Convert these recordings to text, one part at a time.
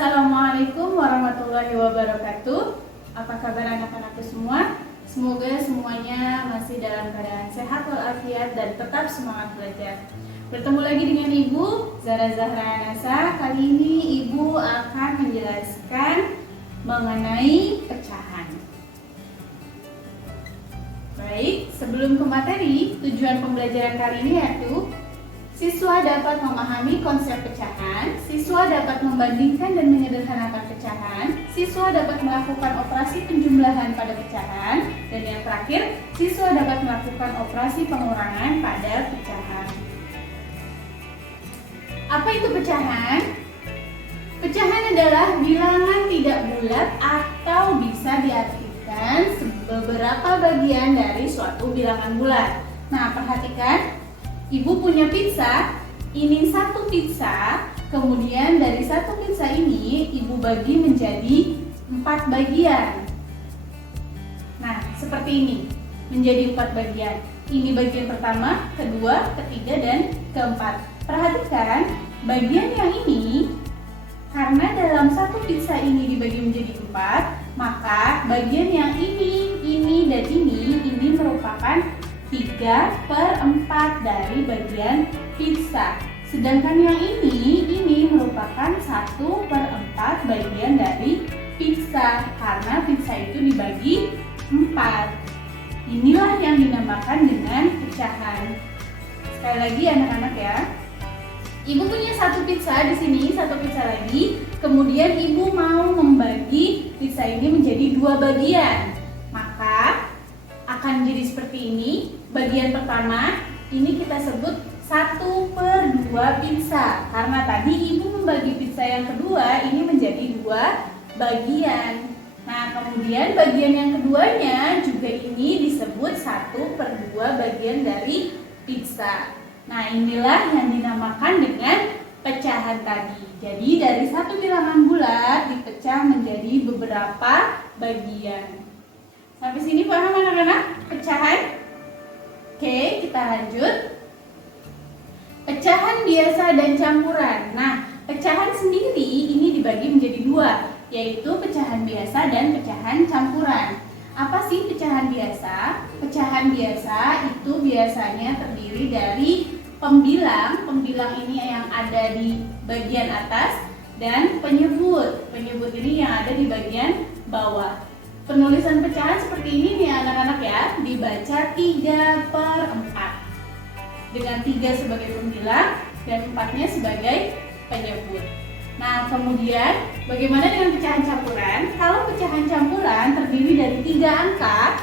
Assalamualaikum warahmatullahi wabarakatuh. Apa kabar anak-anakku semua? Semoga semuanya masih dalam keadaan sehat walafiat dan tetap semangat belajar. Bertemu lagi dengan Ibu Zara Zahra Anasa. Kali ini Ibu akan menjelaskan mengenai pecahan. Baik, sebelum ke materi, tujuan pembelajaran kali ini yaitu siswa dapat memahami konsep pecahan, siswa dapat membandingkan dan menyederhanakan pecahan, siswa dapat melakukan operasi penjumlahan pada pecahan, dan yang terakhir, siswa dapat melakukan operasi pengurangan pada pecahan. Apa itu pecahan? Pecahan adalah bilangan tidak bulat atau bisa diartikan beberapa bagian dari suatu bilangan bulat. Nah, perhatikan. Ibu punya pizza, ini satu pizza, kemudian dari satu pizza ini Ibu bagi menjadi 4 bagian. Nah, seperti ini, menjadi 4 bagian. Ini bagian pertama, kedua, ketiga, dan keempat. Perhatikan, bagian yang ini, karena dalam satu pizza ini dibagi menjadi 4, maka bagian yang ini, dan ini merupakan 3/4 dari bagian pizza. Sedangkan yang ini merupakan 1/4 bagian dari pizza, karena pizza itu dibagi 4. Inilah yang dinamakan dengan pecahan. Sekali lagi anak-anak ya. Ibu punya satu pizza di sini, satu pizza lagi. Kemudian Ibu mau membagi pizza ini menjadi 2 bagian. Maka akan jadi seperti ini. Bagian pertama ini kita sebut 1/2 pizza, karena tadi Ibu membagi pizza yang kedua ini menjadi 2 bagian. Nah, kemudian bagian yang keduanya juga ini disebut 1/2 bagian dari pizza. Nah, inilah yang dinamakan dengan pecahan tadi. Jadi dari satu bilangan bulat dipecah menjadi beberapa bagian. Sampai sini paham anak-anak pecahan? Oke, kita lanjut. Pecahan biasa dan campuran. Nah, pecahan sendiri ini dibagi menjadi 2, yaitu pecahan biasa dan pecahan campuran. Apa sih pecahan biasa? Pecahan biasa itu biasanya terdiri dari pembilang. Pembilang ini yang ada di bagian atas, dan penyebut. Penyebut ini yang ada di bagian bawah. Penulisan pecahan seperti ini nih anak-anak ya, dibaca 3/4 dengan 3 sebagai pembilang dan 4-nya sebagai penyebut. Nah, kemudian bagaimana dengan pecahan campuran? Kalau pecahan campuran terdiri dari 3 angka.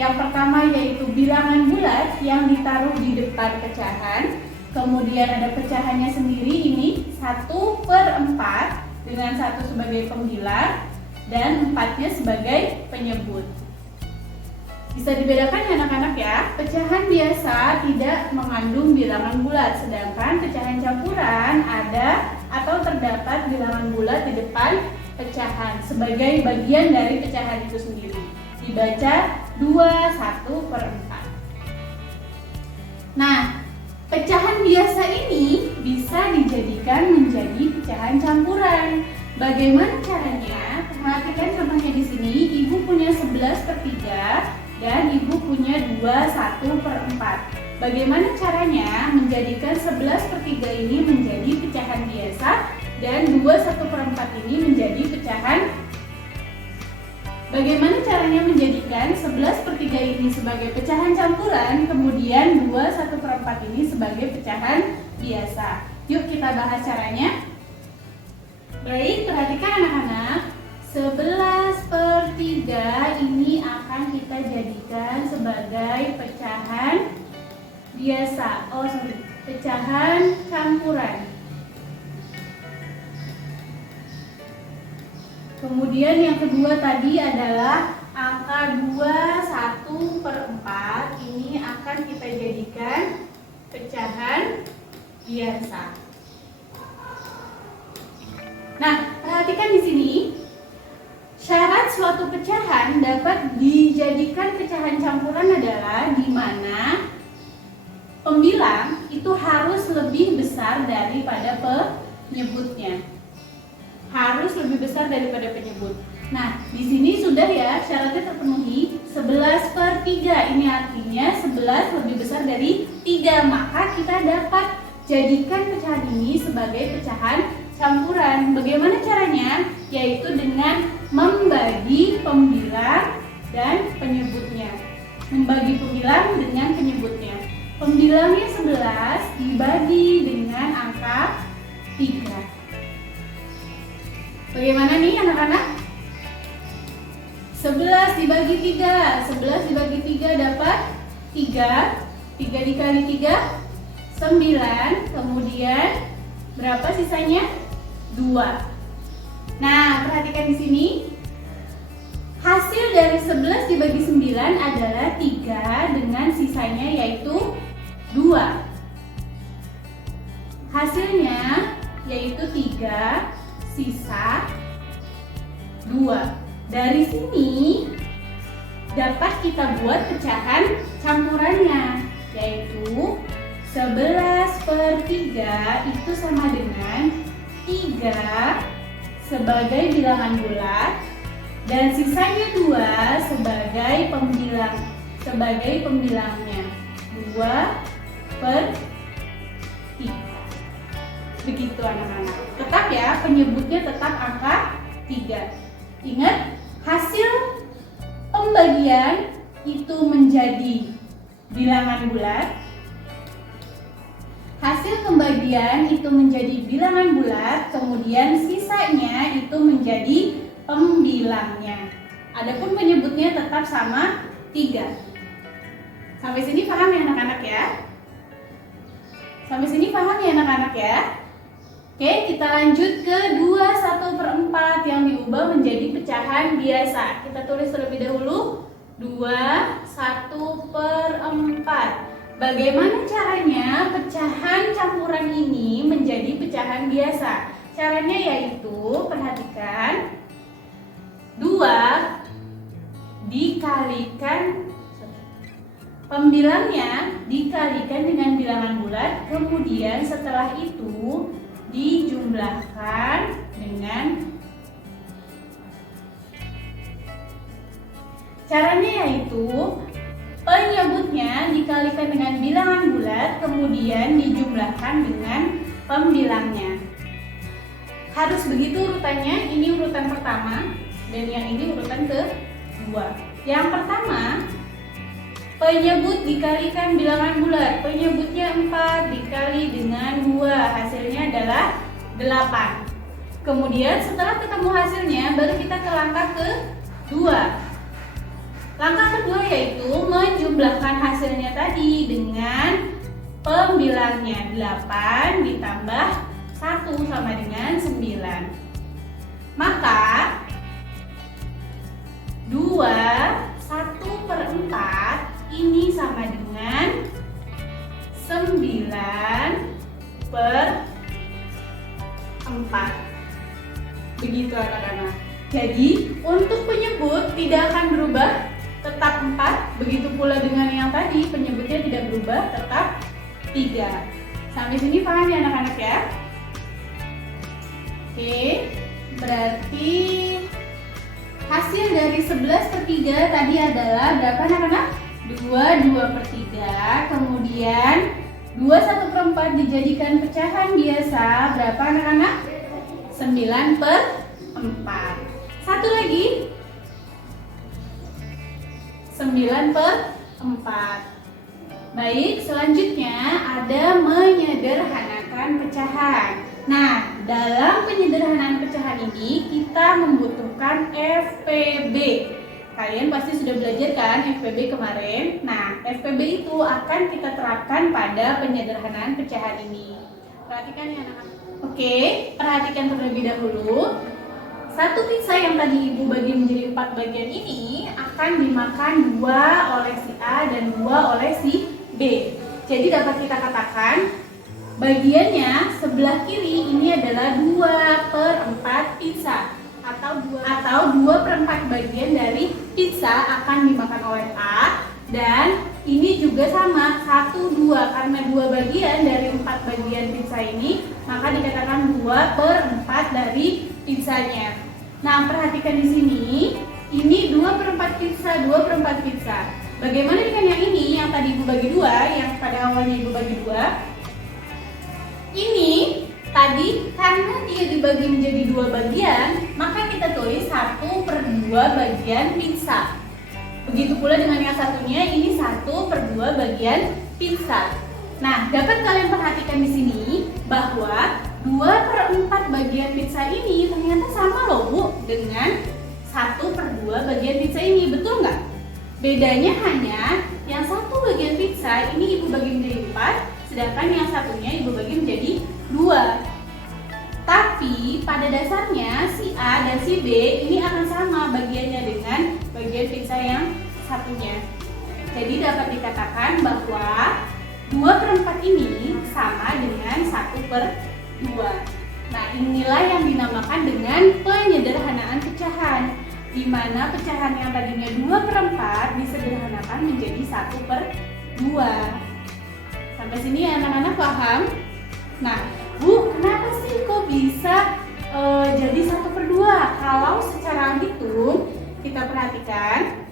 Yang pertama yaitu bilangan bulat yang ditaruh di depan pecahan. Kemudian ada pecahannya sendiri ini 1/4 dengan 1 sebagai pembilang dan 4-nya sebagai penyebut. Bisa dibedakan ya anak-anak ya, pecahan biasa tidak mengandung bilangan bulat, sedangkan pecahan campuran ada atau terdapat bilangan bulat di depan pecahan sebagai bagian dari pecahan itu sendiri. Dibaca 2/1/4. Nah, pecahan biasa ini bisa dijadikan menjadi pecahan campuran. Bagaimana caranya? Perhatikan contohnya di sini. Ibu punya 11/3 dan Ibu punya 2/1/4. Bagaimana caranya menjadikan 11/3 ini menjadi pecahan biasa dan 2/1/4 ini menjadi pecahan? Bagaimana caranya menjadikan 11/3 ini sebagai pecahan campuran, kemudian 2/1/4 ini sebagai pecahan biasa? Yuk kita bahas caranya. Baik, perhatikan anak-anak. 11/3 ini akan kita jadikan sebagai pecahan biasa. Pecahan campuran. Kemudian yang kedua tadi adalah angka 2/1/4. Ini akan kita jadikan pecahan biasa. Nah, perhatikan di sini. Syarat suatu pecahan dapat dijadikan pecahan campuran adalah di mana pembilang itu harus lebih besar daripada penyebutnya. Harus harus lebih besar daripada penyebut. Nah, di sini sudah ya syaratnya terpenuhi 11/3. Ini artinya 11 lebih besar dari 3. Maka kita dapat jadikan pecahan ini sebagai pecahan campuran. Bagaimana caranya? Yaitu dengan membagi pembilang dan penyebutnya. Membagi pembilang dengan penyebutnya. Pembilangnya 11 dibagi dengan angka 3. Bagaimana nih anak-anak? 11 dibagi 3. 11 dibagi 3 dapat 3. 3 dikali 3 9. Kemudian berapa sisanya? 2. Nah, perhatikan di sini. Hasil dari 11 dibagi 9 adalah 3 dengan sisanya yaitu 2. Hasilnya yaitu 3, sisa 2. Dari sini dapat kita buat pecahan campurannya, yaitu 11/3 itu sama dengan 3 sebagai bilangan bulat dan sisanya 2 sebagai pembilangnya. 2/3. Begitu anak-anak. Tetap ya, penyebutnya tetap angka 3. Ingat, hasil pembagian itu menjadi bilangan bulat. Hasil pembagian itu menjadi bilangan bulat, kemudian sisanya itu menjadi pembilangnya. Adapun penyebutnya tetap sama 3. Sampai sini paham ya anak-anak ya? Sampai sini paham ya anak-anak ya? Oke, kita lanjut ke 21/4 yang diubah menjadi pecahan biasa. Kita tulis terlebih dahulu 21/4. Bagaimana caranya pecahan campuran ini menjadi pecahan biasa? Caranya yaitu, perhatikan, 2 dikalikan, pembilangnya dikalikan dengan bilangan bulat, kemudian setelah itu dijumlahkan dengan, caranya yaitu penyebutnya dikalikan dengan bilangan bulat, kemudian dijumlahkan dengan pembilangnya. Harus begitu urutannya, ini urutan pertama dan yang ini urutan kedua. Yang pertama, penyebut dikalikan bilangan bulat, penyebutnya 4 dikali dengan 2, hasilnya adalah 8. Kemudian setelah ketemu hasilnya, baru kita ke langkah kedua. Langkah kedua yaitu menjumlahkan hasilnya tadi dengan pembilangnya. 8 ditambah 1 sama dengan 9. Maka 1/4 ini sama dengan 9/4. Begitu anak-anak. Jadi untuk penyebut tidak akan berubah, tetap 4. Begitu pula dengan yang tadi, penyebutnya tidak berubah, tetap 3. Sampai sini paham ya anak-anak ya? Oke, berarti hasil dari 11/3 tadi adalah berapa anak-anak? 2/3. Kemudian 21/4 dijadikan pecahan biasa, berapa anak-anak? 9/4. Satu lagi, 9/4. Baik, selanjutnya ada menyederhanakan pecahan. Nah, dalam penyederhanaan pecahan ini kita membutuhkan FPB. Kalian pasti sudah belajar kan FPB kemarin. Nah, FPB itu akan kita terapkan pada penyederhanaan pecahan ini. Perhatikan ya anak-anak. Oke, perhatikan terlebih dahulu. Satu pizza yang tadi ibu bagi menjadi 4 bagian ini akan dimakan 2 oleh si A dan 2 oleh si B. Jadi dapat kita katakan bagiannya sebelah kiri ini adalah 2/4 pizza atau 2/4 bagian dari pizza akan dimakan oleh A, dan ini juga sama 1/2 karena 2 bagian dari 4 bagian pizza ini, maka dikatakan 2/4 dari pizzanya. Nah, perhatikan di sini, ini 2/4 pizza, 2/4 pizza. Bagaimana dengan yang ini, yang tadi Ibu bagi 2, yang pada awalnya Ibu bagi 2? Ini tadi karena dia dibagi menjadi 2 bagian, maka kita tulis 1/2 bagian pizza. Begitu pula dengan yang satunya, ini 1/2 bagian pizza. Nah, dapat kalian perhatikan di sini bahwa 2/4 bagian pizza ini ternyata sama loh Bu dengan 1/2 bagian pizza ini, betul nggak? Bedanya hanya yang 1 bagian pizza ini Ibu bagi menjadi 4, sedangkan yang satunya Ibu bagi menjadi 2. Tapi pada dasarnya si A dan si B ini akan sama bagiannya dengan bagian pizza yang satunya. Jadi dapat dikatakan bahwa 2/4 ini sama dengan 1/2. Nah, inilah yang dinamakan dengan penyederhanaan pecahan, di mana pecahan yang tadinya 2/4 disederhanakan menjadi 1/2. Sampai sini ya anak-anak paham? Nah, Bu, kenapa sih kok bisa jadi 1/2? Kalau secara hitung kita perhatikan.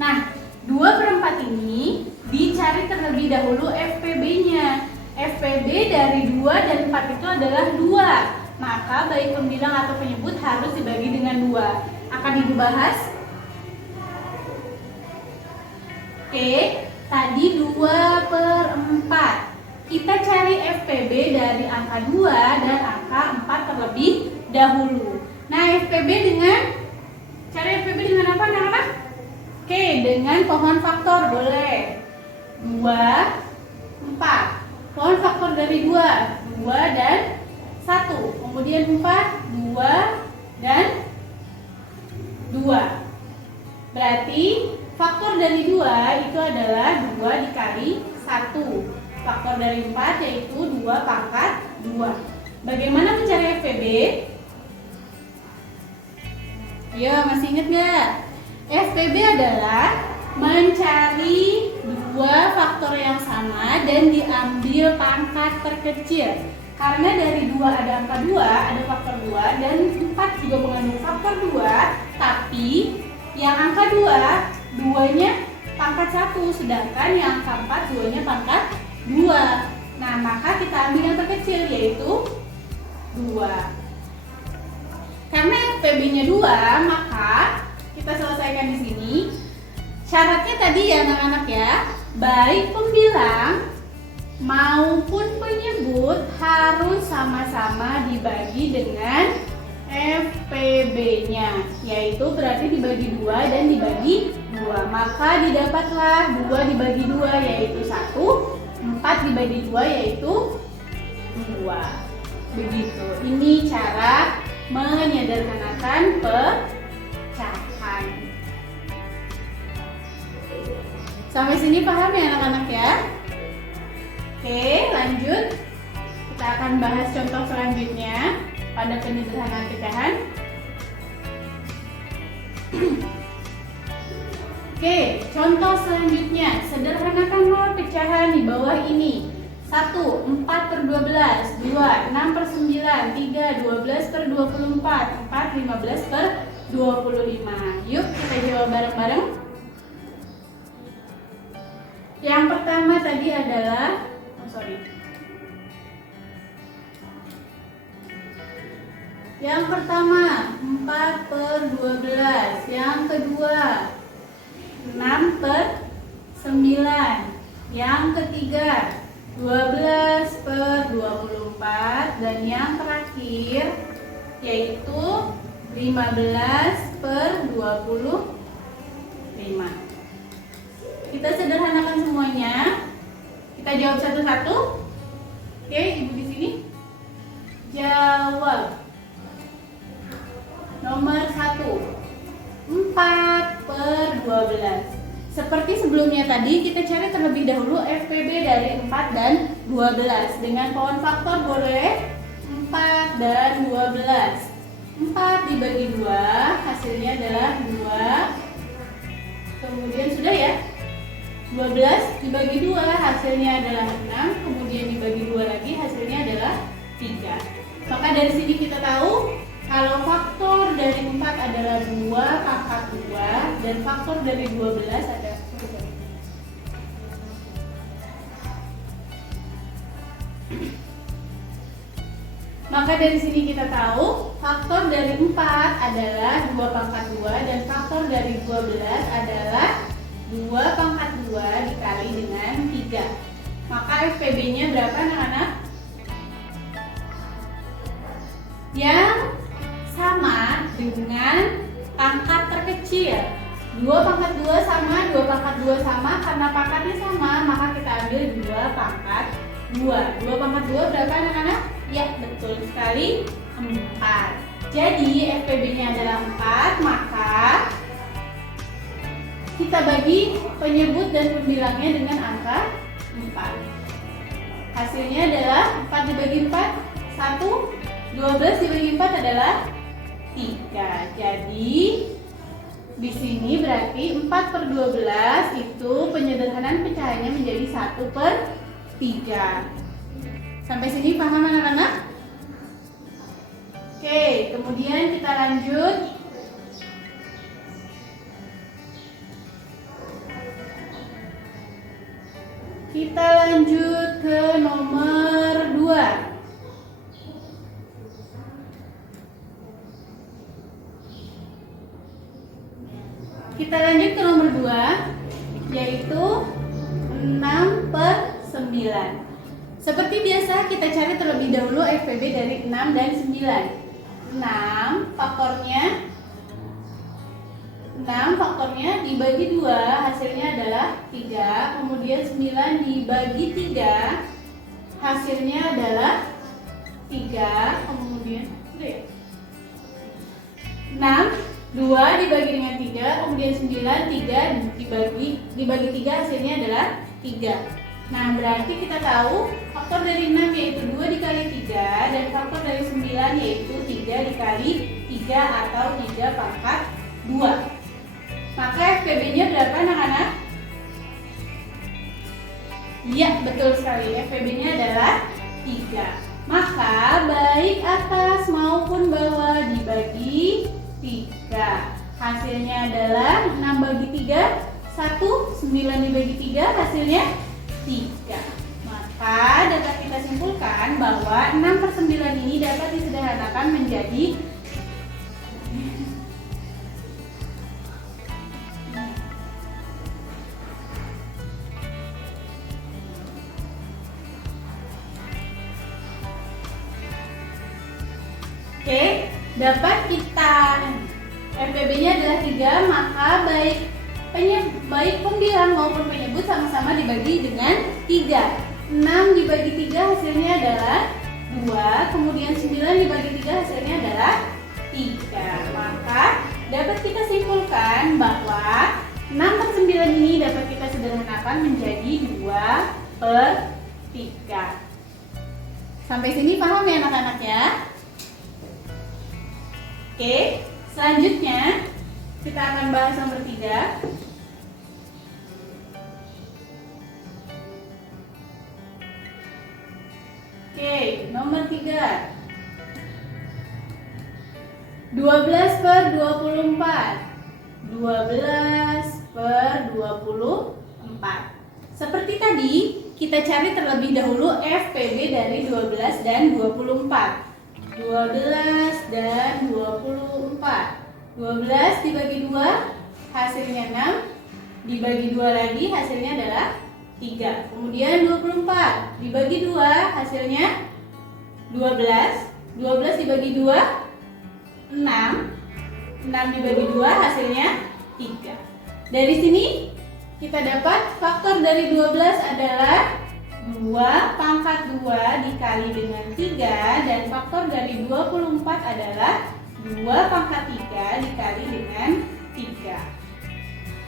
Nah, 2/4 ini dicari terlebih dahulu FPB-nya. FPB dari 2 dan 4 itu adalah 2. Maka baik pembilang atau penyebut harus dibagi dengan 2. Akan Ibu bahas. Oke, tadi 2/4. Kita cari FPB dari angka 2 dan angka 4 terlebih dahulu. Nah, cari FPB dengan apa anak-anak? Oke, dengan pohon faktor boleh. 2, 4. Pohon faktor dari 2, 2 dan 1. Kemudian 4, 2 dan 2. Berarti faktor dari 2 itu adalah 2 dikali 1. Faktor dari 4 yaitu 2/2. Bagaimana mencari FPB? Ya, masih ingat nggak? FPB adalah mencari 2 faktor yang sama dan diambil pangkat terkecil. Karena dari 2 ada angka 2, ada faktor 2, dan 4 juga mengandung faktor 2, tapi yang angka 2, 2-nya pangkat 1, sedangkan yang angka 4, 2-nya pangkat 2. Nah, maka kita ambil yang terkecil yaitu 2. Karena FPB-nya 2, maka kita selesaikan di sini. Syaratnya tadi ya anak-anak ya, baik pembilang maupun penyebut harus sama-sama dibagi dengan FPB-nya, yaitu berarti dibagi 2 dan dibagi 2. Maka didapatlah 2 dibagi 2 yaitu 1, 4 dibagi 2 yaitu 2. Begitu. Ini cara menyederhanakan pecahan. Sampai sini paham ya anak-anak ya? Oke, lanjut. Kita akan bahas contoh selanjutnya pada penyederhanaan pecahan. Oke, contoh selanjutnya. Sederhanakanlah pecahan di bawah ini. 1, 4/12, 2, 6/9, 3, 12/24, 4, 15/25. Yuk kita jawab bareng-bareng. Yang pertama tadi adalah Yang pertama 4/12, yang kedua 6/9, yang ketiga 12/24, dan yang terakhir yaitu 15/25. Kita sederhanakan semuanya. Kita jawab satu-satu. Oke, Ibu di sini. Jawab. Nomor 1, 4/12. Seperti sebelumnya tadi, kita cari terlebih dahulu FPB dari 4 dan 12. Dengan pohon faktor boleh 4 dan 12. 4 dibagi 2, hasilnya adalah 2. Kemudian sudah ya. 12 dibagi 2, hasilnya adalah 6. Kemudian dibagi 2 lagi, hasilnya adalah 3. Maka dari sini kita tahu kalau faktor dari 4 adalah 2 pangkat 2 dan faktor dari 12 adalah Maka dari sini kita tahu faktor dari 4 adalah 2 pangkat 2 dan faktor dari 12 adalah 2 pangkat 2 dikali dengan 3. Maka FPB-nya berapa anak-anak? Yang sama dengan pangkat terkecil. 2 pangkat 2 sama, 2 pangkat 2 sama. Karena pangkatnya sama, maka kita ambil 2 pangkat 2. 2 pangkat 2 berapa anak-anak? Ya, betul sekali, 4. Jadi FPB-nya adalah 4, maka kita bagi penyebut dan pembilangnya dengan angka 4. Hasilnya adalah 4 dibagi 4, 1. 12 dibagi 4 adalah 3. Jadi di sini berarti 4 per 12 itu penyederhanaan pecahannya menjadi 1 per 3. Sampai sini paham anak-anak? Oke, kemudian kita lanjut. Kita lanjut ke nomor 2. Kita lanjut ke nomor 2, yaitu 6 per 9. Seperti biasa kita cari terlebih dahulu FPB dari 6 dan 9. 6 faktornya dibagi 2 hasilnya adalah 3. Kemudian 9 dibagi 3 hasilnya adalah 3. Kemudian 6 2 dibagi dengan 3, kemudian 9 3 dibagi 3 hasilnya adalah 3. Nah, berarti kita tahu faktor dari 6 yaitu 2 dikali 3 dan faktor dari 9 yaitu 3 dikali 3 atau 3 pangkat 2. Maka FPB-nya berapa anak-anak? Iya, betul sekali. FPB-nya adalah 3. Maka baik atas maupun bawah dibagi 3. Hasilnya adalah 6 bagi 3, 1. 9 dibagi 3 hasilnya 3. Maka dapat kita simpulkan bahwa 6 per 9 ini dapat disederhanakan menjadi dapat kita FPB-nya adalah 3, maka baik pembilang maupun penyebut sama-sama dibagi dengan 3. 6 dibagi 3 hasilnya adalah 2, kemudian 9 dibagi 3 hasilnya adalah 3. Maka dapat kita simpulkan bahwa 6 per 9 ini dapat kita sederhanakan menjadi 2 per 3. Sampai sini paham ya anak-anak ya? Oke, selanjutnya kita akan bahas nomor 3. Oke, nomor 3. 12 per 24. 12 per 24. Seperti tadi, kita cari terlebih dahulu FPB dari 12 dan 24. 12 dan 24. 12 dibagi 2 hasilnya 6, dibagi 2 lagi hasilnya adalah 3. Kemudian 24 dibagi 2 hasilnya 12. 12 dibagi 2 6. 6 dibagi 2 hasilnya 3. Dari sini kita dapat faktor dari 12 adalah 2 pangkat 2 dikali dengan 3 dan faktor dari 24 adalah 2 pangkat 3 dikali dengan 3.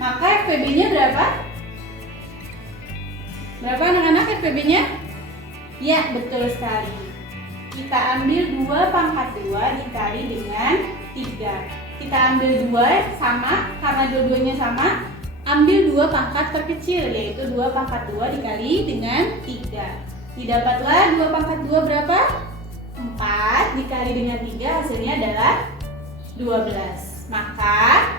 Maka FPB-nya berapa? Berapa anak-anak FPB-nya? Ya, betul sekali. Kita ambil 2 pangkat 2 dikali dengan 3. Kita ambil 2 sama, karena dua-duanya sama. Ambil 2 pangkat terkecil, yaitu 2 pangkat 2 dikali dengan 3. Didapatlah 2 pangkat 2 berapa? 4. 4 dikali dengan 3 hasilnya adalah 12. Maka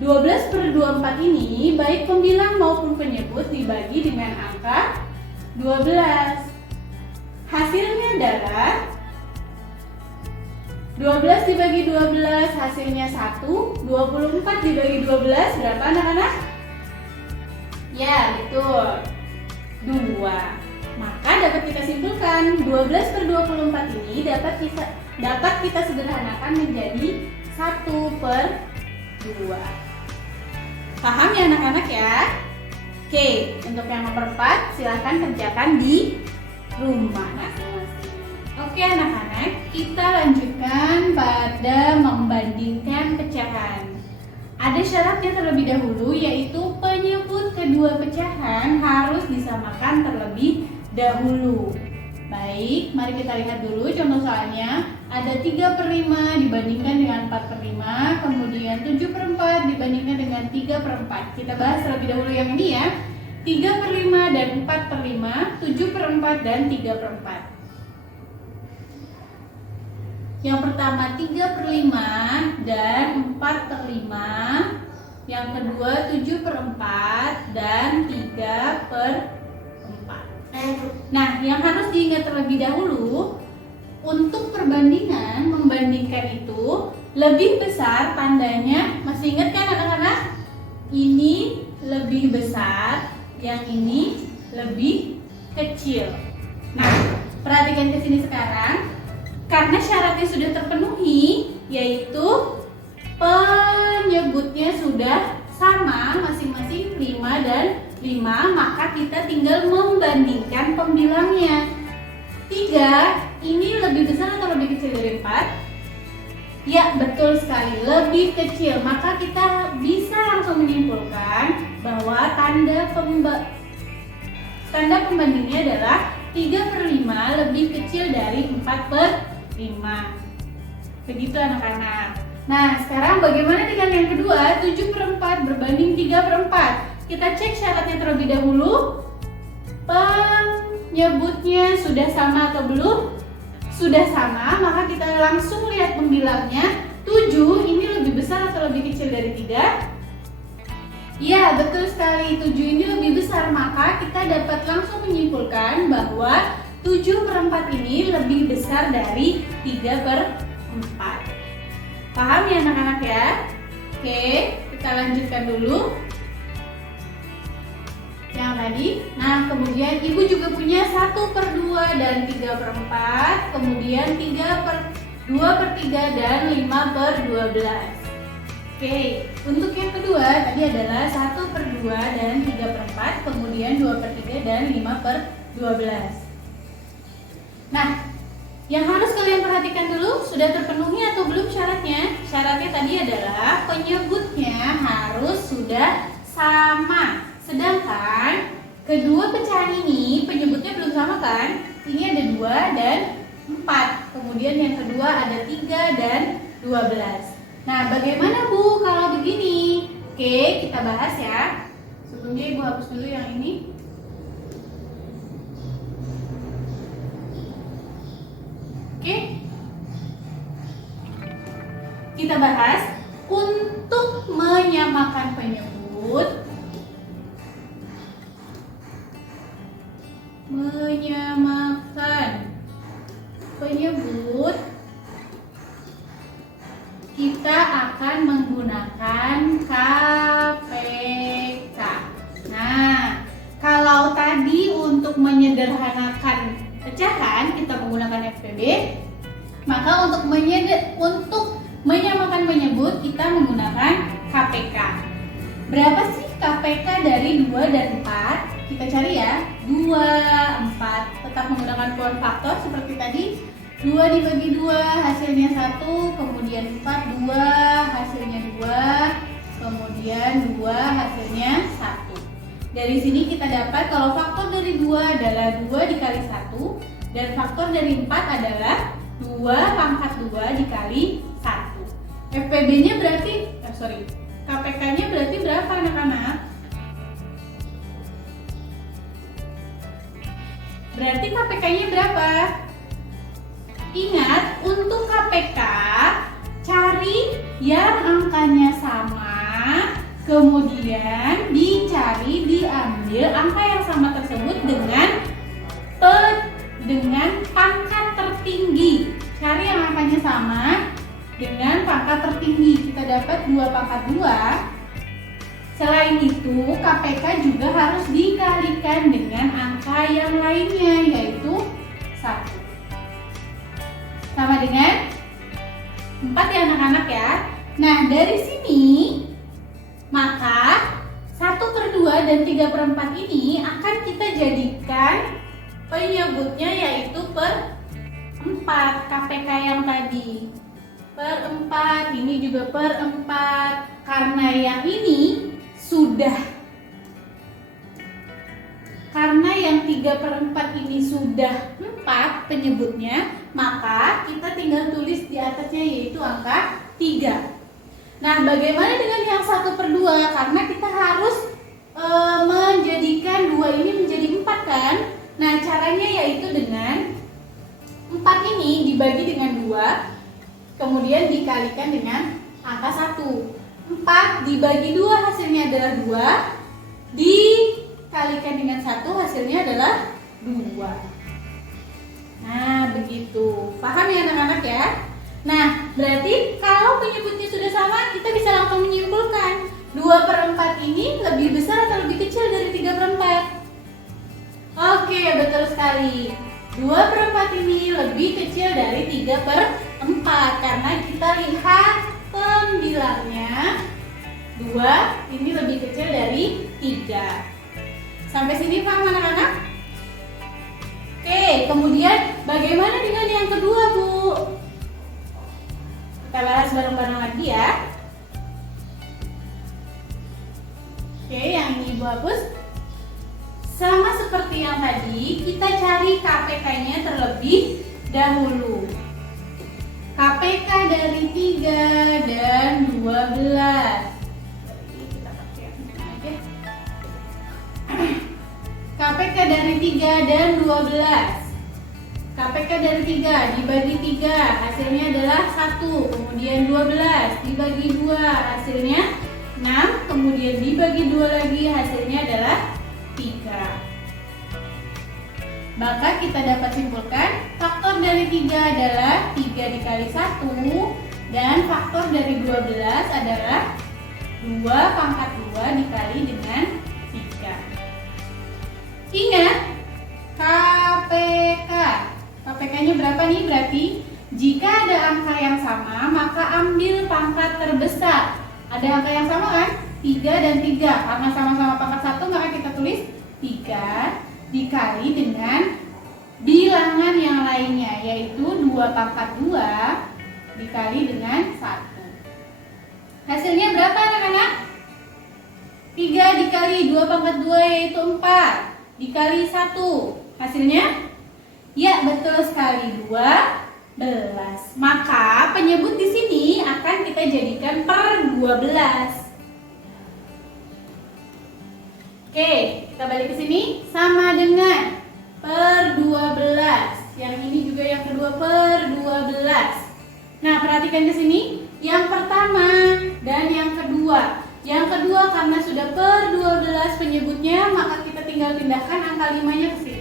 12/24 ini baik pembilang maupun penyebut dibagi dengan angka 12. Hasilnya adalah 12 dibagi 12 hasilnya 1. 24 dibagi 12 berapa anak-anak? Ya, betul, 2. Maka dapat kita simpulkan 12/24 ini dapat kita sederhanakan menjadi 1/2. Paham ya anak-anak ya? Oke, untuk yang nomor 4 silahkan kerjakan di rumah masing-masing. Oke anak-anak, kita lanjutkan pada membandingkan pecahan. Ada syaratnya terlebih dahulu, yaitu penyebut kedua pecahan harus disamakan terlebih dahulu. Baik, mari kita lihat dulu contoh soalnya. Ada 3/5 dibandingkan dengan 4/5, kemudian 7/4 dibandingkan dengan 3/4. Kita bahas terlebih dahulu yang ini ya. 3/5 dan 4/5, 7/4 dan 3/4. Yang pertama 3/5 dan 4/5. Yang kedua 7/4 dan 3/4. Nah, yang harus diingat terlebih dahulu, untuk perbandingan, membandingkan itu lebih besar tandanya. Masih ingat kan anak-anak? Ini lebih besar, yang ini lebih kecil. Nah, perhatikan ke sini sekarang. Karena syaratnya sudah terpenuhi, yaitu penyebutnya sudah sama, masing-masing 5 dan 5, maka kita tinggal membandingkan pembilangnya. 3 ini lebih besar atau lebih kecil dari 4? Ya, betul sekali, lebih kecil. Maka kita bisa langsung menyimpulkan bahwa tanda pembandingnya adalah 3/5 lebih kecil dari 4/5. Begitu anak-anak. Nah, sekarang bagaimana dengan yang kedua? 7/4 berbanding 3/4. Kita cek syaratnya terlebih dahulu. Penyebutnya sudah sama atau belum? Sudah sama, maka kita langsung lihat pembilangnya. 7 ini lebih besar atau lebih kecil dari 3? Ya, betul sekali, 7 ini lebih besar. Maka kita dapat langsung menyimpulkan bahwa 7/4 ini lebih besar dari 3/4. Paham ya anak-anak ya? Oke, kita lanjutkan dulu yang tadi. Nah, kemudian ibu juga punya 1/2 dan 3/4, kemudian 2/3 dan 5/12. Oke, untuk yang kedua tadi adalah 1/2 dan 3/4, kemudian 2/3 dan 5/12. Nah, yang harus kalian perhatikan dulu, sudah terpenuhi atau belum syaratnya? Syaratnya tadi adalah penyebutnya harus sudah sama. Sedangkan kedua pecahan ini penyebutnya belum sama kan? Ini ada 2 dan 4. Kemudian yang kedua ada 3 dan 12. Nah, bagaimana Bu kalau begini? Oke, kita bahas ya. Sebelumnya Ibu hapus dulu yang ini. Oke. Kita bahas untuk menyamakan penyebut. Kita akan menggunakan KPK. Nah, kalau tadi untuk menyederhanakan pecahan kita menggunakan FPB, maka untuk menyamakan penyebut kita menggunakan KPK. Berapa sih KPK dari 2 dan 4? Kita cari ya. 2, 4. Tetap menggunakan keluar faktor seperti tadi. 2 dibagi 2 hasilnya 1, kemudian 4, 2 hasilnya 2, kemudian 2 hasilnya 1. Dari sini kita dapat kalau faktor dari 2 adalah 2 dikali 1, dan faktor dari 4 adalah 2 pangkat 2 dikali 1. FPB-nya berarti, KPK-nya berarti berapa anak-anak? Berarti KPK-nya berapa? Ingat, untuk KPK, cari yang angkanya sama, kemudian diambil angka yang sama tersebut dengan pangkat tertinggi. Cari yang angkanya sama dengan pangkat tertinggi. Kita dapat 2 pangkat 2. Selain itu, KPK juga harus dikalikan dengan angka yang lainnya, yaitu 1. Sama dengan 4 ya anak-anak ya. Nah, dari sini maka 1/2 dan 3/4 ini akan kita jadikan penyebutnya yaitu per 4. KPK yang tadi per 4, ini juga per 4. Karena yang ini karena yang 3/4 ini sudah 4 penyebutnya, maka kita tinggal tulis di atasnya yaitu angka 3. Nah, bagaimana dengan yang 1/2? Karena kita harus menjadikan 2 ini menjadi 4 kan? Nah, caranya yaitu dengan 4 ini dibagi dengan 2, kemudian dikalikan dengan angka 1. 4 dibagi 2 hasilnya adalah 2, dikalikan dengan 1 hasilnya adalah 2. Nah, begitu. Paham ya anak-anak ya? Nah, berarti kalau penyebutnya sudah sama, kita bisa langsung menyimpulkan 2/4 ini lebih besar atau lebih kecil dari 3/4. Oke, betul sekali. 2/4 ini lebih kecil dari 3/4 karena kita lihat pembilangnya 2 ini lebih kecil dari 3. Sampai sini paham anak-anak? Oke, kemudian bagaimana dengan yang kedua, Bu? Kita bahas bareng-bareng lagi ya. Oke, yang ini Ibu hapus. Sama seperti yang tadi, kita cari KPK-nya terlebih dahulu. KPK dari 3 dan 12. Kita pakai yang ini aja. KPK dari 3 dan 12. KPK dari 3 dibagi 3 hasilnya adalah 1. Kemudian 12 dibagi 2 hasilnya 6. Kemudian dibagi 2 lagi hasilnya adalah 3. Maka kita dapat simpulkan faktor dari 3 adalah 3 dikali 1 dan faktor dari 12 adalah 2 pangkat 2 dikali dengan 3. Ingat KPK. KPK-nya berapa nih? Berarti jika ada angka yang sama, maka ambil pangkat terbesar. Ada angka yang sama kan? 3 dan 3. Karena sama-sama pangkat 1, maka kita tulis 3 dikali dengan bilangan yang lainnya, yaitu 2 pangkat 2 dikali dengan 1. Hasilnya berapa anak-anak? 3 dikali 2 pangkat 2 yaitu 4 dikali 1. Hasilnya? Ya, betul sekali, 12. Maka penyebut di sini akan kita jadikan per 12. Oke, kita balik ke sini sama dengan per 12. Yang ini juga yang kedua per 12. Nah, perhatikan ke sini, yang pertama dan yang kedua. Yang kedua karena sudah per 12 penyebutnya, maka kita tinggal pindahkan angka 5-nya ke sini.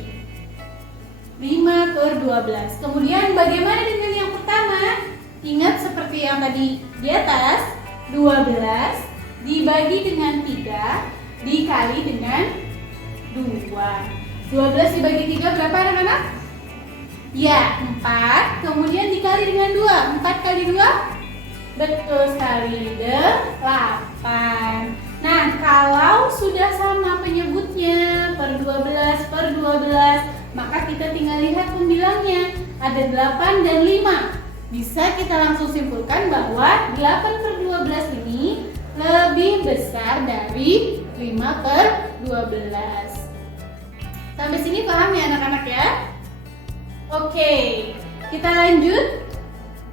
5 per 12. Kemudian bagaimana dengan yang pertama? Ingat seperti yang tadi di atas, 12 dibagi dengan 3 dikali dengan 2. 12 dibagi 3 berapa anak-anak? Ya, 4. Kemudian dikali dengan 2. 4 kali 2? Betul sekali, 8. Nah, kalau sudah sama penyebutnya per 12 per 12, maka kita tinggal lihat pembilangnya. Ada 8 dan 5. Bisa kita langsung simpulkan bahwa 8 per 12 ini lebih besar dari 5 per 12. Sampai sini paham ya anak-anak ya? Oke, kita lanjut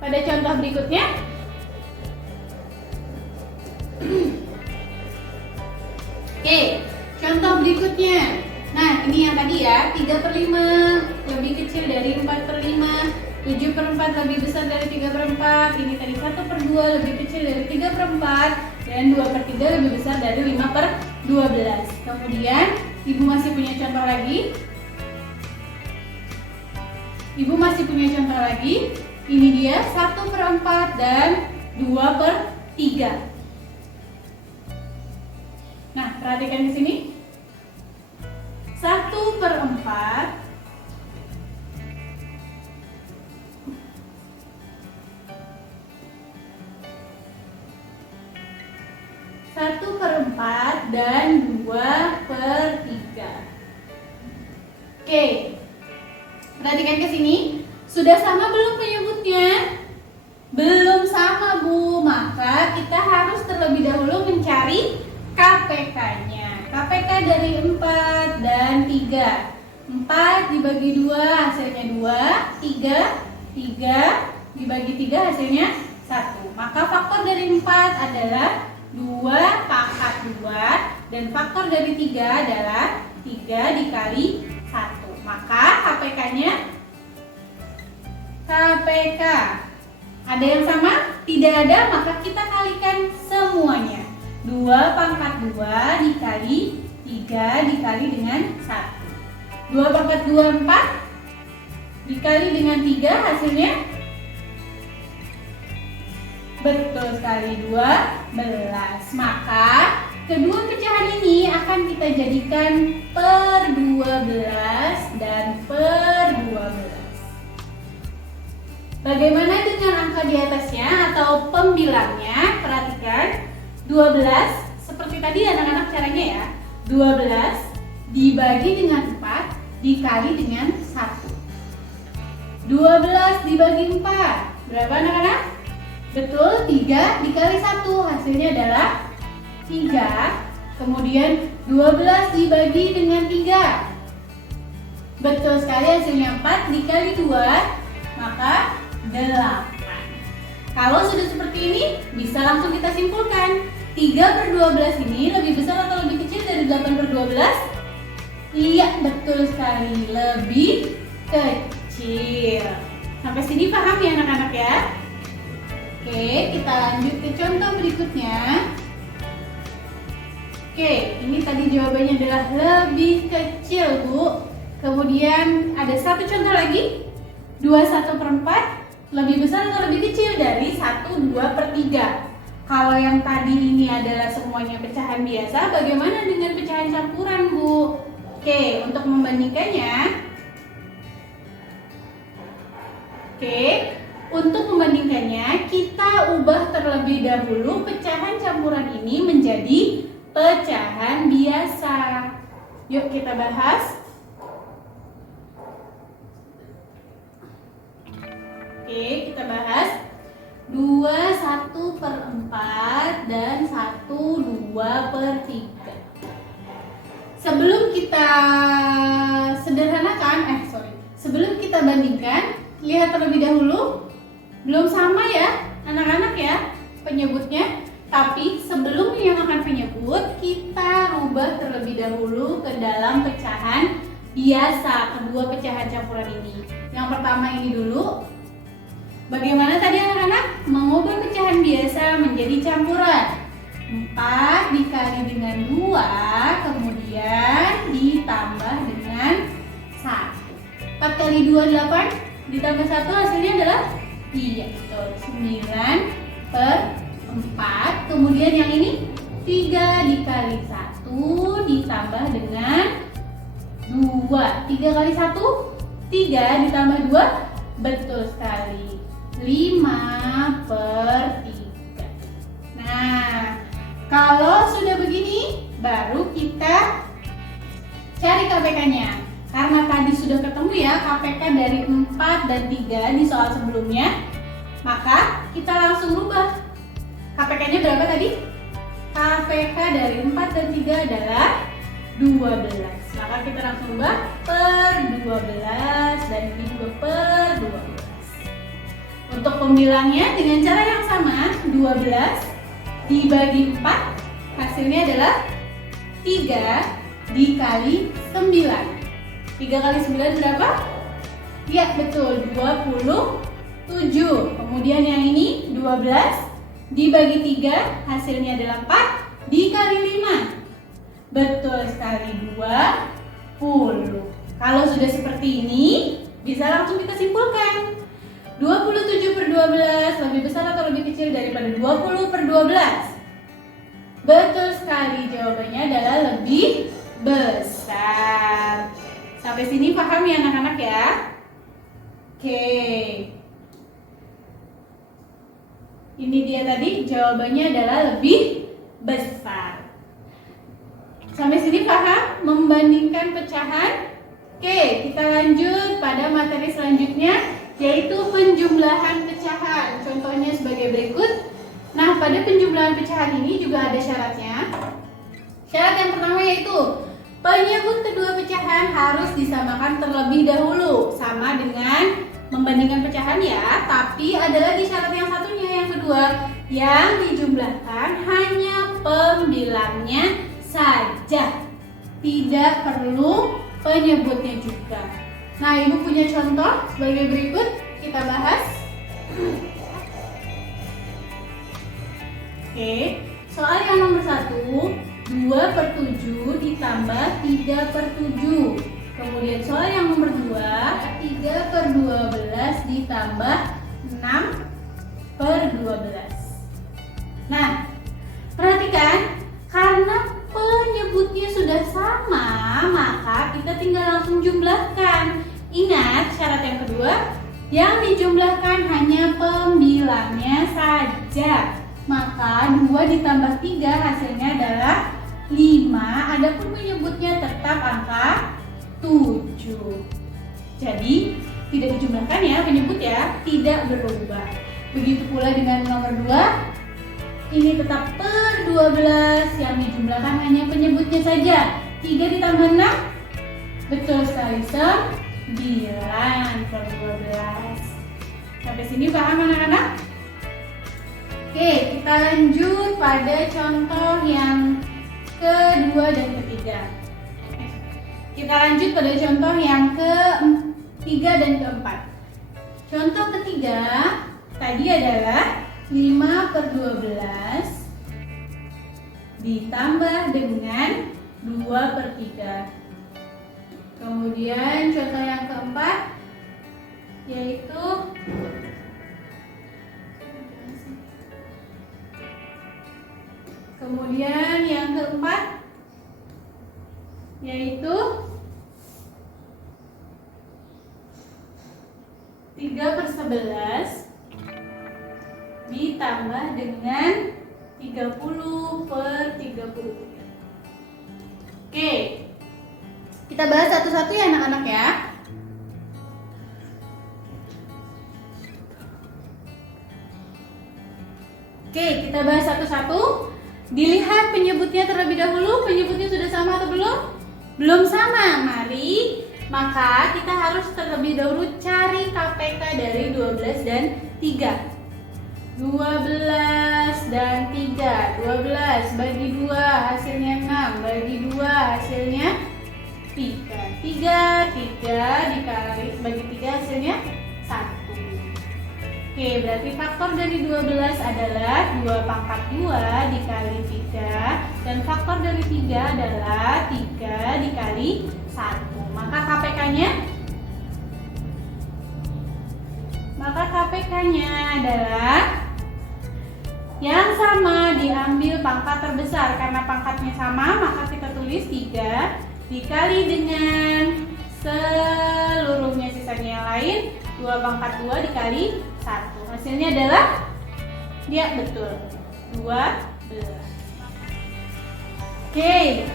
pada contoh berikutnya. Oke, contoh berikutnya. Nah, ini yang tadi ya, 3/5 lebih kecil dari 4/5. 7/4 lebih besar dari 3/4. Ini tadi 1/2 lebih kecil dari 3/4. Dan 2/3 lebih besar dari 5/12. Kemudian Ibu masih punya contoh lagi. Ini dia 1/4 dan 2/3. Nah, perhatikan di sini. 1/4 dan 2/3. Oke, perhatikan ke sini. Sudah sama belum penyebutnya? Belum sama, Bu. Maka kita harus terlebih dahulu mencari KPK-nya. KPK dari 4 dan 3. 4 dibagi 2 hasilnya 2. 3 dibagi 3 hasilnya 1. Maka faktor dari 4 adalah 2/2. Dan faktor dari 3 adalah 3 dikali 1. Maka KPK ada yang sama? Tidak ada, maka kita kalikan semuanya. 2/2 dikali 3 dikali dengan 1. 2/4 4 dikali dengan 3 hasilnya betul sekali 12. Maka kedua pecahan ini akan kita jadikan per 12 dan per 12. Bagaimana dengan angka di atasnya atau pembilangnya? Perhatikan, 12 seperti tadi anak-anak caranya ya. 12 dibagi dengan 4 dikali dengan 1. 12 dibagi 4 berapa anak-anak? Betul, 3 dikali 1 hasilnya adalah 3. Kemudian 12 dibagi dengan 3. Betul sekali, hasilnya 4 dikali 2 maka 8. Kalau sudah seperti ini, bisa langsung kita simpulkan. 3/12 ini lebih besar atau lebih kecil dari 8/12? Iya, betul sekali, lebih kecil. Sampai sini paham ya anak-anak ya? Oke, kita lanjut ke contoh berikutnya. Oke, ini tadi jawabannya adalah lebih kecil, Bu. Kemudian ada satu contoh lagi. 2/1/4 lebih besar atau lebih kecil dari 1/2/3. Kalau yang tadi ini adalah semuanya pecahan biasa, bagaimana dengan pecahan campuran, Bu? Oke, untuk membandingkannya, kita ubah terlebih dahulu pecahan campuran ini menjadi pecahan biasa. Yuk kita bahas. Oke, kita bahas 2/1/4 dan 1/2/3. Sebelum kita sebelum kita bandingkan, lihat terlebih dahulu. Belum sama ya, anak-anak ya, penyebutnya. Tapi sebelum menyamakan penyebut, kita rubah terlebih dahulu ke dalam pecahan biasa, kedua pecahan campuran ini. Yang pertama ini dulu. Bagaimana tadi anak-anak mengubah pecahan biasa menjadi campuran? 4 dikali dengan 2, kemudian ditambah dengan 1. 4 kali 2 8, ditambah 1 hasilnya adalah 9/4. Kemudian yang ini 3 dikali 1 ditambah dengan 2. 3 kali 1, 3 ditambah 2, betul sekali. 5/3. Nah, kalau sudah begini, baru kita cari KPK-nya. Karena tadi sudah ketemu ya KPK dari 4 dan 3 di soal sebelumnya, maka kita langsung rubah. KPK-nya berapa tadi? KPK dari 4 dan 3 adalah 12. Maka kita langsung rubah per 12 dan ini juga per 12. Untuk pembilangnya dengan cara yang sama, 12 dibagi 4 hasilnya adalah 3 dikali 9. 3 kali 9 berapa? Ya, betul, 27. Kemudian yang ini 12 dibagi 3 hasilnya adalah 4 dikali 5. Betul sekali, 20. Kalau sudah seperti ini, bisa langsung kita simpulkan. 27/12 lebih besar atau lebih kecil daripada 20/12? Betul sekali, jawabannya adalah lebih besar. Sampai sini paham ya anak-anak ya? Oke. Ini dia tadi jawabannya adalah lebih besar. Sampai sini paham membandingkan pecahan? Oke, kita lanjut pada materi selanjutnya, yaitu penjumlahan pecahan. Contohnya sebagai berikut. Nah, pada penjumlahan pecahan ini juga ada syaratnya. Syarat yang pertama yaitu penyebut kedua pecahan harus disamakan terlebih dahulu. Sama dengan membandingkan pecahan ya, tapi ada lagi syarat yang satunya, yang kedua, yang dijumlahkan hanya pembilangnya saja, tidak perlu penyebutnya juga. Nah, Ibu punya contoh sebagai berikut, kita bahas. Oke, soal yang nomor 1, 2/7 ditambah 3/7. Kemudian soal yang nomor 2, 3/12 ditambah 6/12. Nah, perhatikan, karena penyebutnya sudah sama, maka kita tinggal langsung jumlahkan. Ingat syarat yang kedua, yang dijumlahkan hanya pembilangnya saja. Maka 2 ditambah 3 hasilnya adalah 5. Adapun penyebutnya tetap angka 7. Jadi tidak dijumlahkan ya, penyebut ya, tidak berubah. Begitu pula dengan nomor 2. Ini tetap per 12, yang dijumlahkan hanya penyebutnya saja. 3 ditambah 6, betul sekali, 9/12. Sampai sini paham anak-anak? Oke, kita lanjut pada contoh yang kedua dan ketiga. Kita lanjut pada contoh yang ketiga dan keempat. Contoh ketiga tadi adalah 5/12 ditambah dengan 2/3. Kemudian contoh yang keempat yaitu yang keempat yaitu 3/11 ditambah dengan 30/33. Oke, kita bahas satu-satu ya anak-anak ya. Oke, kita bahas satu-satu. Dilihat penyebutnya terlebih dahulu. Penyebutnya sudah sama atau belum? Belum sama. Mari, maka kita harus terlebih dahulu cari KPK dari 12 dan 3. 12 dan 3. 12 bagi 2 hasilnya 6. Bagi 2 hasilnya 3. 3 dikali bagi 3 hasilnya 1. Oke, berarti faktor dari 12 adalah 2/2 dikali 3. Dan faktor dari 3 adalah 3 dikali 1. Maka KPK-nya adalah yang sama diambil pangkat terbesar. Karena pangkatnya sama, maka kita tulis 3 dikali dengan seluruhnya sisanya yang lain, 2/2 dikali 1. Hasilnya adalah, ya betul, 12. Oke,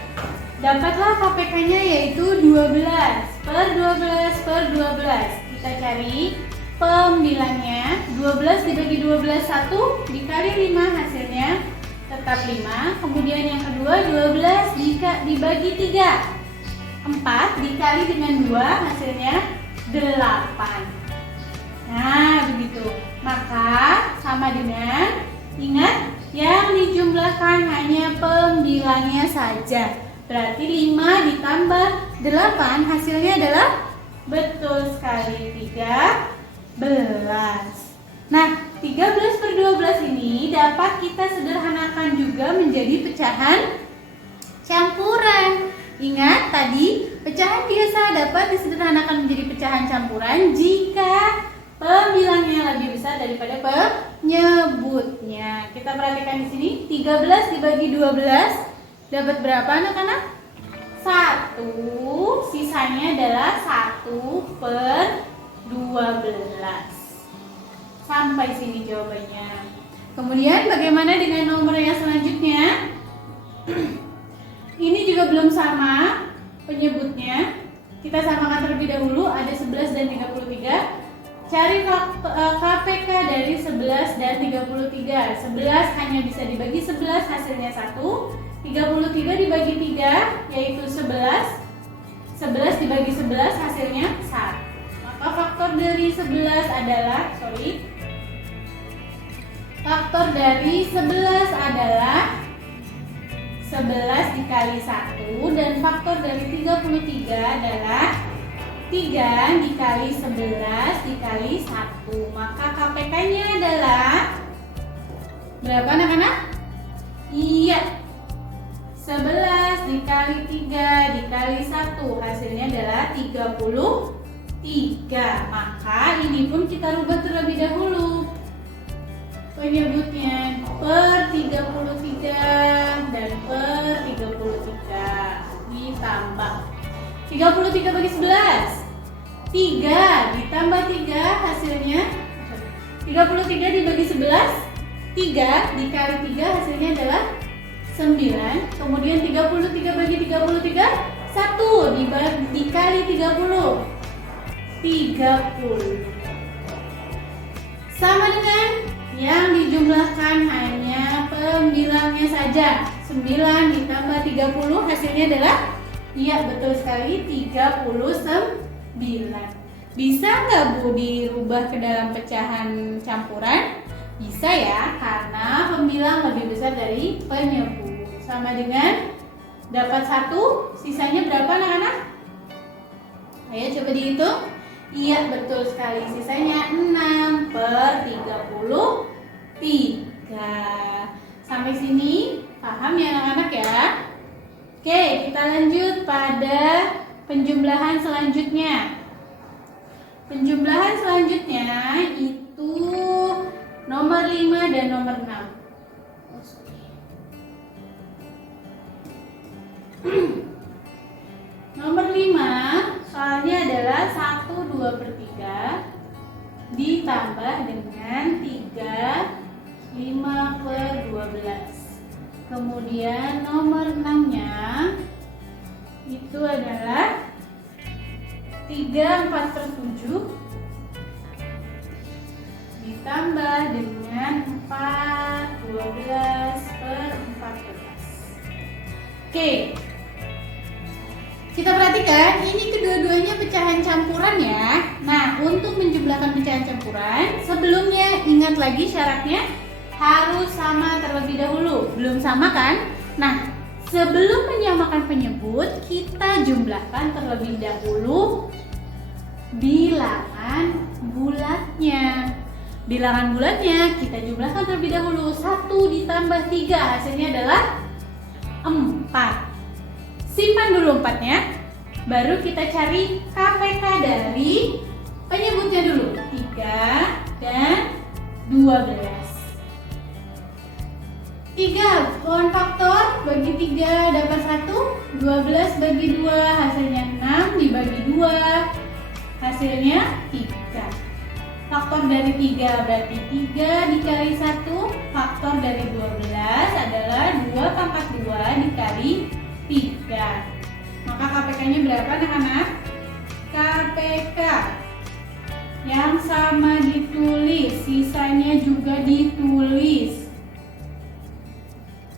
dapatlah KPK-nya yaitu 12/12/12. Kita cari pembilangnya. 12 dibagi 12, 1 dikali 5 hasilnya tetap 5. Kemudian yang kedua 12 dibagi 3, 4 dikali dengan 2 hasilnya 8. Nah, begitu. Maka sama dengan, ingat, yang dijumlahkan hanya pembilangnya saja. Berarti 5 ditambah 8 hasilnya adalah Betul sekali, 13. Nah, 13/12 ini dapat kita sederhanakan juga menjadi pecahan campuran. Ingat tadi, pecahan biasa dapat disederhanakan menjadi pecahan campuran jika pembilangnya lebih besar daripada penyebutnya. Kita perhatikan di sini, 13 dibagi 12 dapat berapa anak-anak? 1. Sisanya adalah 1/12. Sampai sini jawabannya. Kemudian bagaimana dengan nomor yang selanjutnya? Ini juga belum sama penyebutnya. Kita samakan terlebih dahulu, ada 11 dan 33. Cari KPK dari 11 dan 33. 11 hanya bisa dibagi 11, hasilnya 1. 33 dibagi 3, yaitu 11. 11 dibagi 11, hasilnya 1. Maka faktor dari 11 adalah, faktor dari 11 adalah 11 dikali 1, dan faktor dari 33 adalah 3 dikali 11 dikali 1. Maka KPK-nya adalah berapa anak-anak? Iya, 11 dikali 3 dikali 1, hasilnya adalah 33. Maka ini pun kita rubah terlebih dahulu. Penyebutnya per 33 dan per 33 ditambah 33 bagi 11, 3 ditambah 3, hasilnya 33 dibagi 11, 3 dikali 3, hasilnya adalah 9. Kemudian 33 bagi 33, 1 dikali 30, 30. Sama dengan yang dijumlahkan hanya pembilangnya saja. 9 ditambah 30, hasilnya adalah, iya betul sekali, 39. Bisa nggak Bu dirubah ke dalam pecahan campuran? Bisa ya, karena pembilang lebih besar dari penyebut. Sama dengan dapat 1, sisanya berapa anak-anak? Ayo coba dihitung. Iya betul sekali, sisanya 6/33. Sampai sini paham ya anak-anak ya? Oke, kita lanjut pada penjumlahan selanjutnya. Penjumlahan selanjutnya itu nomor 5 dan nomor 6. Nomor 5 soalnya adalah 1/2/3 ditambah dengan 5/12. Kemudian nomor 6-nya itu adalah 3/4/7 ditambah dengan 4/12/14. Oke, kita perhatikan ini kedua-duanya pecahan campuran ya. Nah, untuk menjumlahkan pecahan campuran, sebelumnya ingat lagi syaratnya harus sama terlebih dahulu. Belum sama kan? Nah, sebelum menyamakan penyebut, kita jumlahkan terlebih dahulu bilangan bulatnya. Bilangan bulatnya kita jumlahkan terlebih dahulu. 1 ditambah 3, hasilnya adalah 4. Simpan dulu 4-nya. Baru kita cari KPK dari penyebutnya dulu. 3 dan 12. 3 lawan faktor, bagi 3 dapat 1, 12 bagi 2, hasilnya 6 dibagi 2, hasilnya 3. Faktor dari 3 berarti 3 dikali 1, faktor dari 12 adalah 2/2 dikali 3. Maka KPK-nya berapa anak-anak? KPK yang sama ditulis, sisanya juga ditulis.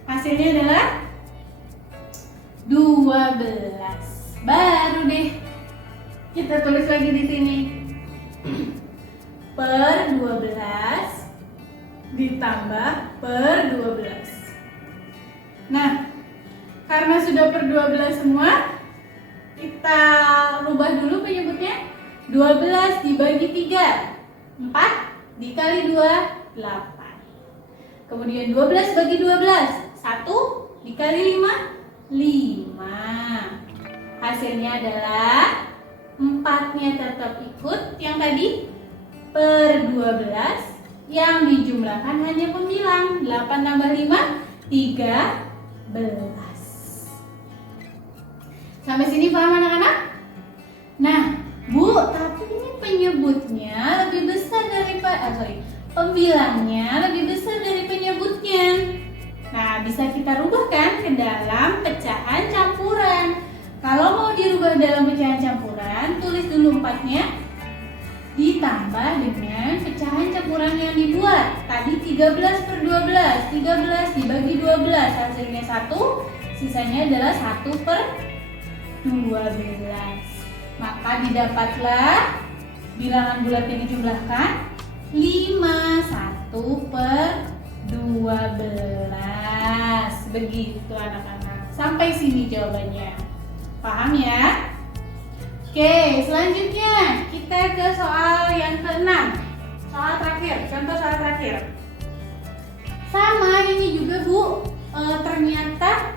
Hasilnya adalah 12. Baru deh kita tulis lagi di sini. Per 12 ditambah per 12. Nah, karena sudah per 12 semua, kita rubah dulu penyebutnya. 12 dibagi 3, 4 dikali 2, 8. Kemudian 12 bagi 12, 1 dikali 5, 5. Hasilnya adalah 4-nya tetap ikut yang tadi per 12, yang dijumlahkan hanya pembilang. 8 tambah 5, 13. Sampai sini paham anak-anak? Nah, Bu, tapi ini penyebutnya lebih besar daripada pembilangnya lebih besar dari penyebutnya. Nah, bisa kita rubah kan ke dalam pecahan campuran. Kalau mau dirubah dalam pecahan campuran, tulis dulu 4-nya ditambah dengan pecahan campuran yang dibuat. Tadi 13 per 12, 13 dibagi 12, hasilnya 1, sisanya adalah 1 per 12. Maka didapatlah bilangan bulat yang dijumlahkan 5, 1 per 12. Begitu anak-anak. Sampai sini jawabannya. Paham ya? Oke, selanjutnya kita ke soal yang ke-6. Soal terakhir, contoh soal terakhir. Sama ini juga Bu, ternyata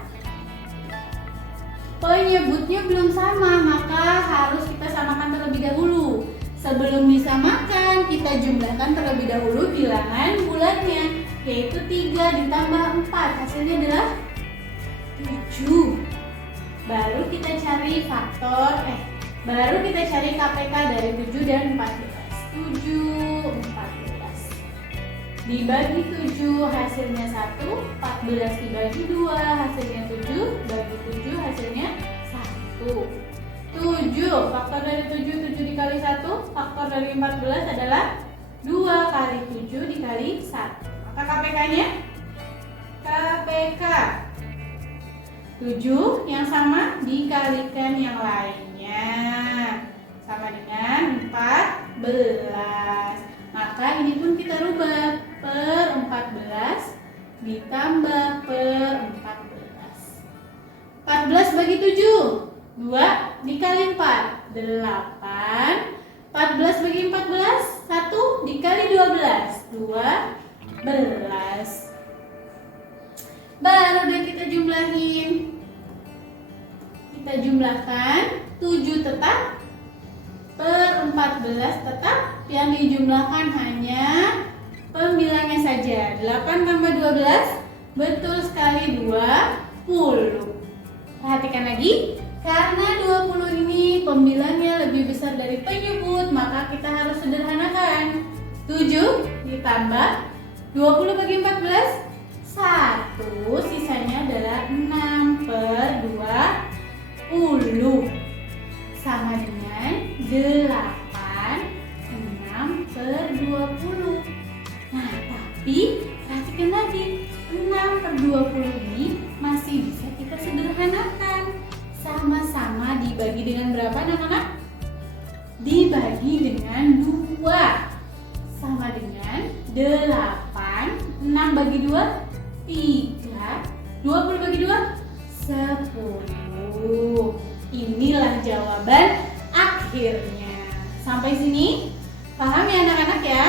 penyebutnya belum sama, maka harus kita samakan terlebih dahulu. Sebelum disamakan, kita jumlahkan terlebih dahulu bilangan bulatnya, yaitu 3 ditambah 4, hasilnya adalah 7. Baru kita cari baru kita cari KPK dari 7 dan 14. 7, 14 dibagi 7 hasilnya 1, 14 dibagi 2 hasilnya 7, bagi 7 hasilnya 1. 7, faktor dari 7, 7 dikali 1, faktor dari 14 adalah 2 kali 7 dikali 1. Maka KPK-nya? KPK 7 yang sama dikalikan yang lainnya, sama dengan 14. Maka ini pun kita rubah per 14 ditambah per 14. 14 bagi 7, 2 dikali 4, 8. 14 bagi 14, 1 dikali 12, 12. Baru deh kita jumlahin. Kita jumlahkan 7 tetap per 14 tetap, yang dijumlahkan hanya pembilangnya saja. 8 tambah 12, betul sekali 20. Perhatikan lagi, karena 20 ini pembilangnya lebih besar dari penyebut, maka kita harus sederhanakan. 7 ditambah 20 bagi 14, 1, sisanya adalah 6 per 20, sama dengan 8, 6 per 20. Nah, tapi perhatikan lagi, 6 per 20 ini masih bisa kita sederhanakan. Sama-sama dibagi dengan berapa anak-anak? Dibagi dengan 2, sama dengan 8, 6 bagi 2, 3, 20 bagi 2, 10. Inilah jawaban akhirnya. Sampai sini paham ya anak-anak ya?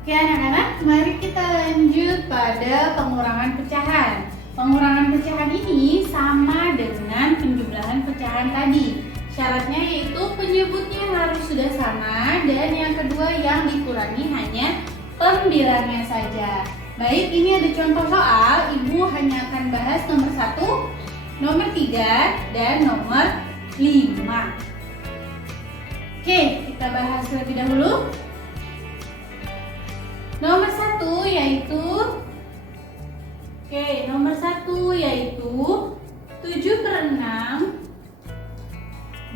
Oke anak-anak, mari kita lanjut pada pengurangan pecahan. Pengurangan pecahan ini sama dengan penjumlahan pecahan tadi. Syaratnya yaitu penyebutnya harus sudah sama, dan yang kedua yang dikurangi hanya pembilangnya saja. Baik, ini ada contoh soal. Ibu hanya akan bahas nomor 1, nomor 3, dan nomor 5. Oke, kita bahas lebih dahulu. Nomor 1 yaitu nomor 1 yaitu 7 per 6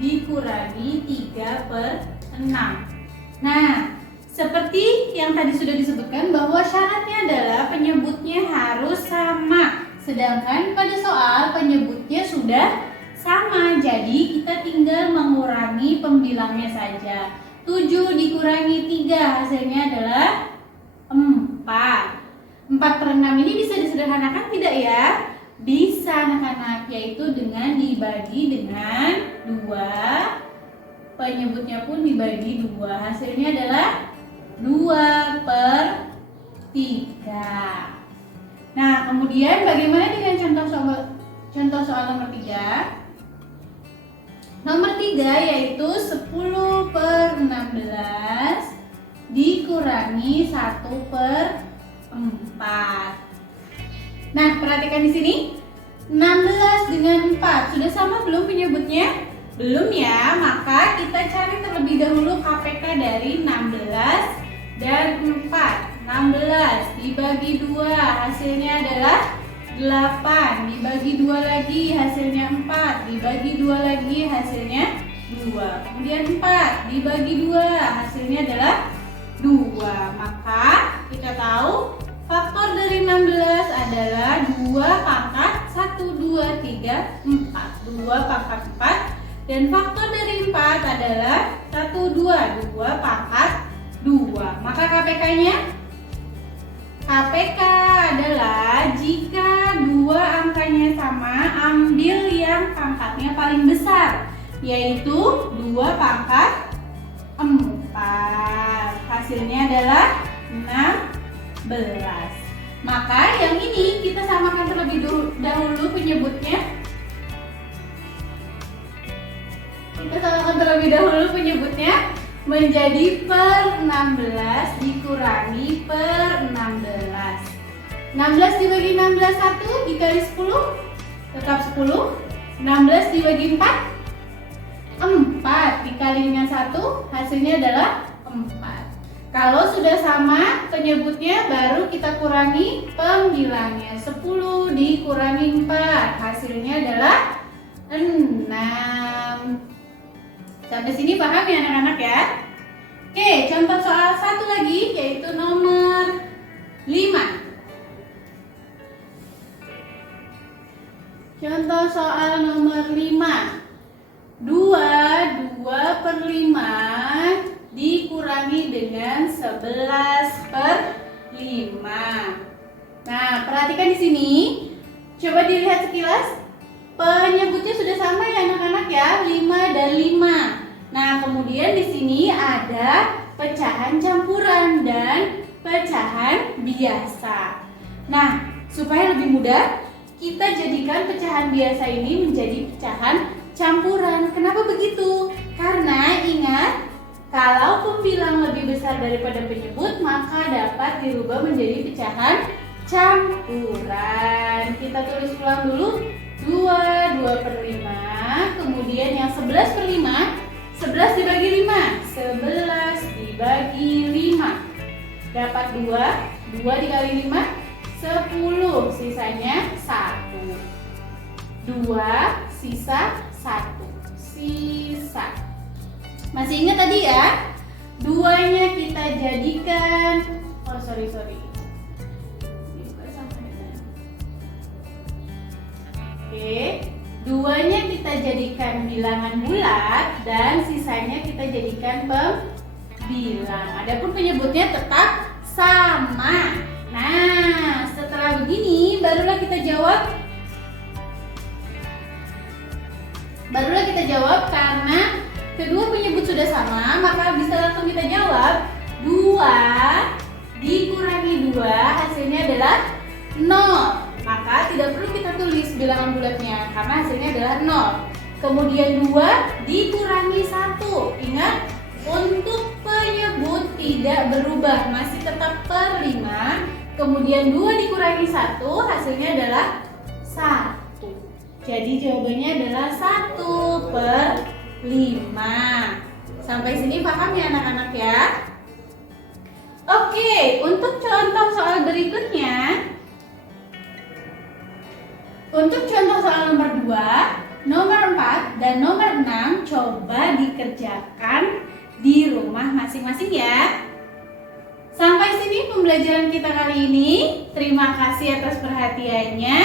dikurangi 3 per 6. Nah, seperti yang tadi sudah disebutkan bahwa syaratnya adalah penyebutnya harus sama. Sedangkan pada soal penyebutnya sudah sama, jadi kita tinggal mengurangi pembilangnya saja. 7 dikurangi 3 hasilnya adalah 4. 4 per 6 ini bisa disederhanakan tidak ya? Bisa anak-anak, yaitu dengan dibagi dengan 2 penyebutnya pun dibagi 2. Hasilnya adalah 2/3. Nah, kemudian bagaimana dengan contoh soal nomor 3? Nomor 3 yaitu 10/16 dikurangi 1/4. Nah, perhatikan di sini. 16 dengan 4 sudah sama belum penyebutnya? Belum ya, maka kita cari terlebih dahulu KPK dari 16 dan 4. 16 dibagi 2 hasilnya adalah 8. Dibagi 2 lagi hasilnya 4. Dibagi 2 lagi hasilnya 2. Kemudian 4 dibagi 2 hasilnya adalah 2. Maka kita tahu faktor dari 16 adalah 2 pangkat 1, 2, 3, 4. 2 pangkat 4. Dan faktor dari 4 adalah 1, 2. 2 pangkat 2. Maka KPK-nya? KPK adalah jika 2 angkanya sama, ambil yang pangkatnya paling besar, yaitu 2 pangkat 4. Hasilnya adalah 16. Maka yang ini kita samakan terlebih dahulu penyebutnya. Menjadi per 16 dikurangi per 16. 16 dibagi 16 1 dikali 10 tetap 10. 16 dibagi 4 4 dikali dengan 1 hasilnya adalah 4. Kalau sudah sama penyebutnya baru kita kurangi pembilangnya. 10 dikurangi 4 hasilnya adalah 6. Sampai sini paham ya anak-anak ya? Oke, contoh soal satu lagi yaitu nomor 5. Contoh soal nomor 5. 2/5 dikurangi dengan 11/5. Nah, perhatikan di sini. Coba dilihat sekilas. Penyebutnya sudah sama ya anak-anak ya, 5 dan 5. Nah, kemudian di sini ada pecahan campuran dan pecahan biasa. Nah, supaya lebih mudah, kita jadikan pecahan biasa ini menjadi pecahan campuran. Kenapa begitu? Karena ingat, kalau pembilang lebih besar daripada penyebut, maka dapat dirubah menjadi pecahan campuran. Kita tulis ulang dulu. 2/5. Kemudian yang 11/5. 11 dibagi 5. 11 dibagi 5. Dapat 2. 2 dikali 5. 10. Sisanya 1. 2 sisa 1. Sisa. Masih ingat tadi ya? 2-nya kita jadikan. Oh, sorry. Oke, 2-nya kita jadikan bilangan bulat dan sisanya kita jadikan pembilang. Adapun penyebutnya tetap sama. Nah, setelah begini barulah kita jawab karena kedua penyebut sudah sama, maka bisa langsung kita jawab. 2 dikurangi 2 hasilnya adalah 0. Maka tidak perlu kita tulis bilangan bulatnya karena hasilnya adalah 0. Kemudian 2 dikurangi 1. Ingat, untuk penyebut tidak berubah, masih tetap per 5. Kemudian 2 dikurangi 1 hasilnya adalah 1. Jadi jawabannya adalah 1/5. Sampai sini paham ya anak-anak ya? Oke, untuk contoh soal berikutnya. Untuk contoh soal nomor 2, nomor 4, dan nomor 6 coba dikerjakan di rumah masing-masing ya. Sampai sini pembelajaran kita kali ini. Terima kasih atas perhatiannya.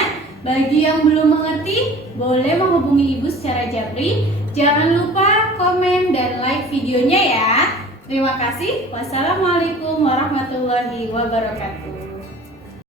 Bagi yang belum mengerti, boleh menghubungi Ibu secara japri. Jangan lupa komen dan like videonya ya. Terima kasih. Wassalamualaikum warahmatullahi wabarakatuh.